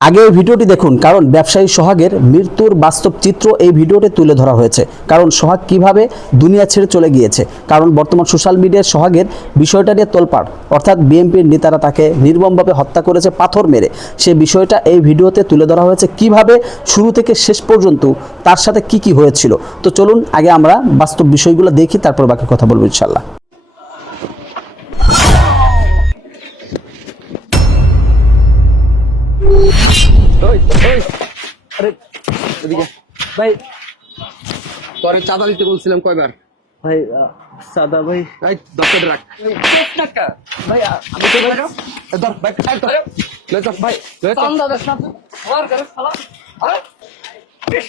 আগে এই ভিডিওটি দেখুন, কারণ ব্যবসায়ী সোহাগের মৃত্যুর বাস্তব চিত্র এই ভিডিওতে তুলে ধরা হয়েছে। কারণ সোহাগ কীভাবে দুনিয়া ছেড়ে চলে গিয়েছে, কারণ বর্তমান সোশ্যাল মিডিয়ায় সোহাগের বিষয়টা নিয়ে তোলপাড়। অর্থাৎ বিএনপির নেতারা তাকে নির্মমভাবে হত্যা করেছে, পাথর মেরে। সে বিষয়টা এই ভিডিওতে তুলে ধরা হয়েছে কীভাবে শুরু থেকে শেষ পর্যন্ত, তার সাথে কি কি হয়েছিল। তো চলুন আগে আমরা বাস্তব বিষয়গুলো দেখি, তারপর বাকি কথা বলব ইনশাল্লাহ এদিকে। ভাই তোরে চাঁদা দিতে বলছিলাম কয়বার? ভাই সাদা ভাই। এই টাকা রাখ। ভাই আমি তো ভাই ধর ভাই এই ধর লয়ে চল ভাই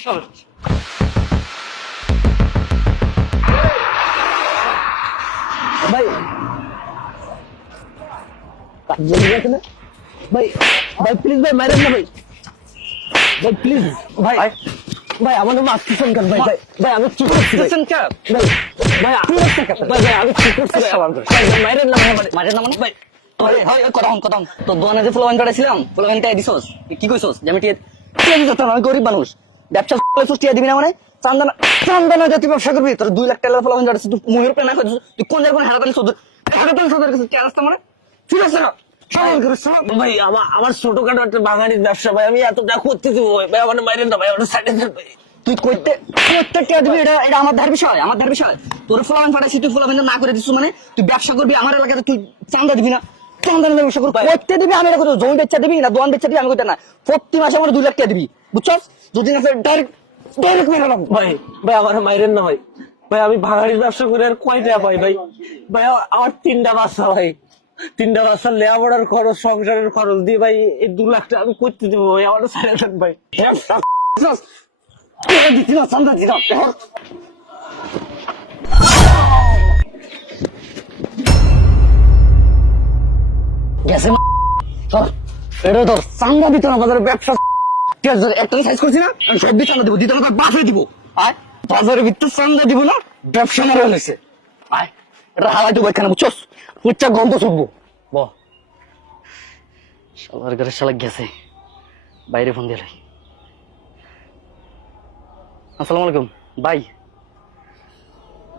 চল ভাই জলদি না? ভাই ভাই প্লিজ ভাই মারেন না ভাই। ভাই প্লিজ ভাই ভাই। আমার নাম আসতেছেন কেন? ভাই ভাই ভাই আমি কি করছি? ভাই ভাই ভাই আপনি আসছেন কেন? ভাই ভাই আমি কি করছি? ভাই আমার ভাই ভাই, মারেন না ভাই মাঝে না মানে? ভাই হয় হয় কথা হন কথা তো দোকানে যে ফ্লোয়ান কাটাইছিলাম ফ্লোয়ান টাই দিছস? কি কইছস? যে আমি টিয়া টিয়া দিতে আমি গরিব মানুষ। ব্যবসা করছিস টিয়া দিবি না মানে? চান্দনা চান্দনা জাতি ব্যবসা করবি? তোর দুই লাখ টাকা ফ্লোয়ান কাটাইছিস তুই মুহের করছিস তুই কোন জায়গায় হারাত আলি সদর হারাত আলি সদর কাছে টিয়া রাস্তা মানে? করে সব ভাই আমার আমার ছোটখাটো একটা বাঙালির ব্যবসা ভাই আমি করতে দেবো ভাই আমার না ভাই আমার সাইডে ভাই। তুই টিয়া দিবি? এটা এটা আমার ধার বিষয় আমার ধার বিষয়। তোর ফাটাইছি তুই না করে মানে তুই ব্যবসা করবি আমার এলাকাতে তুই চান্দা দিবি না। চান্দা ব্যবসা করবি। করতে দিবি আমি এটা জমি বেচা দিবি না দোয়ান বেচা দিবি আমি করতে না। প্রতি মাসে আমার দুই লাখ টাকা দিবি বুঝছস? যদি না ডাইরেক্ট ডাইরেক্ট মেরে ভাই ভাই আমার মাইরেন না ভাই। ভাই আমি বাঙালির ব্যবসা করে আর কয়টা পাই ভাই? ভাই আমার তিনটা বাচ্চা ভাই। তিনটা বাচ্চার লেখাপড়ার খরচ, সংসারের খরচ দিয়ে ভাই এই দু লাখ টাকা আমি করতে দেবো ভাই, আমার সাইড দেন ভাই। বাজারে ব্যবসা দিব দিব। ব্যবসা মারা হয়েছে আয়। এটা হালাই দেবো এখানে বুঝছস? গন্ধ ছুটবো ব। শালার ঘরে শালা গেছে। বাইরে ফোন দিয়ে আসসালামু আলাইকুম। ভাই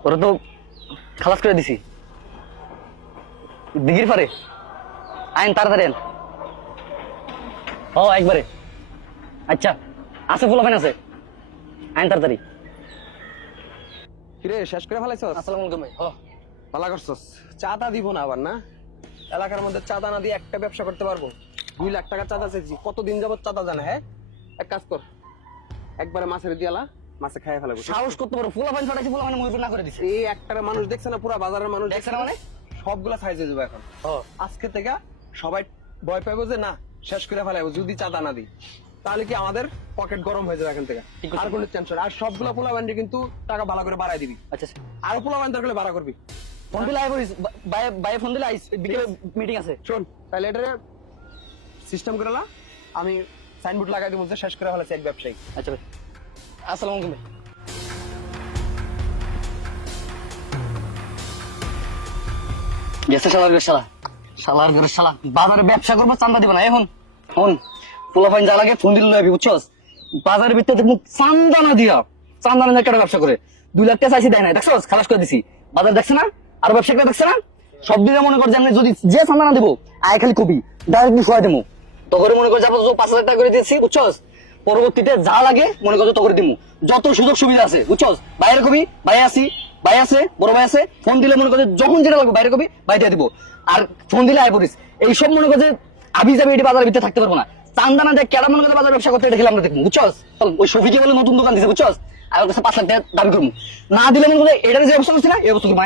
ওরা তো খালাস করে দিছি। দিঘির পারে? আইন তাড়াতাড়ি আইন। ও একবারে। আচ্ছা আছে ফুল ওখানে আছে। আইন তাড়াতাড়ি। কিরে শেষ করে ফেলাইছস? আসসালামু আলাইকুম ভাই ও ভালো করছস? চাঁদা দিব না আবার না? এলাকার মধ্যে চাঁদা না দিয়ে একটা ব্যবসা করতে পারব? দুই লাখ টাকা চাঁদা চেয়েছি কতদিন যাবত চাঁদা জানে হ্যাঁ? এক কাজ কর একবারে মাছের দিয়ালা মাছে খাইয়ে ফেলাবো সাহস করতে পারো ফুল ছড়াইছি ফুল মহিপুর না করে দিছে। এই একটারে মানুষ দেখছে না পুরা বাজারের মানুষ দেখছে না মানে? সবগুলা সাইজে যাব এখন। আজকে থেকে সবাই ভয় পাইবো যে না শেষ করে ফেলাবো যদি চাঁদা না দিই। তাহলে কি আমাদের পকেট গরম হয়ে যাবে এখান থেকে? আর কোনো টেনশন আর সবগুলা পোলা বান্ডি কিন্তু টাকা ভালো করে বাড়াই দিবি। আচ্ছা আর পোলা বান্ডি দরকার বাড়া করবি। ফোন দিলে ফোন দিলে আইস। বিকেলে মিটিং আছে। শোন তাহলে এটারে সিস্টেম করে লা। আমি সাইনবোর্ড লাগাই দিব শেষ করে ফেলেছি এক ব্যবসায়ী। আচ্ছা ভাই। আসসালামু আলাইকুম ভাই। গেছে শালার ঘরে শালা। শালার ঘরে শালা। বাজারে ব্যবসা করব চান্দা দিব না। এখন ফোন পোলা ফাইন যা লাগে ফোন দিলে লবি বুঝছস? বাজারের ভিতরে দেখব চান্দা না দিয়া চান্দা না কেটে ব্যবসা করে? দুই লাখ টাকা চাইছি দেয় না দেখছস? খালাস করে দিছি। বাজার দেখছে না? আর ব্যবসা দেখছে না? সব দিনে মনে কর যে আমি যদি যে চান্দা না দেবো, আয় খালি কবি ডাইরেক্টলি ফুয়াই দেবো। তখন মনে কর যাব পাঁচ হাজার টাকা করে দিয়েছি, বুঝছস? পরবর্তীতে যা লাগে মনে করছ তখন দিমু যত সুযোগ সুবিধা আছে, বুঝছস? বাইরে কবি ভাই আসি ভাই আছে বড় ভাই আছে ফোন দিলে মনে করছে যখন যেটা লাগবে বাইরে কবি ভাই দিয়ে দিব। আর ফোন দিলে আয় পড়িস। এইসব মনে করছে আবি যাবে এটি বাজারের ভিতরে থাকতে পারব না। চান্দানা দেখ কেডা মনে করে বাজার ব্যবসা করতে এটা আমরা দেখব, বুঝছস? ওই শফিকে বলে নতুন দোকান দিছে, বুঝছস? আমার কাছে পাঁচ লাখ দাবি করব। না দিলে মনে করে এটার যে ব্যবস্থা করছি না এই অবস্থা করব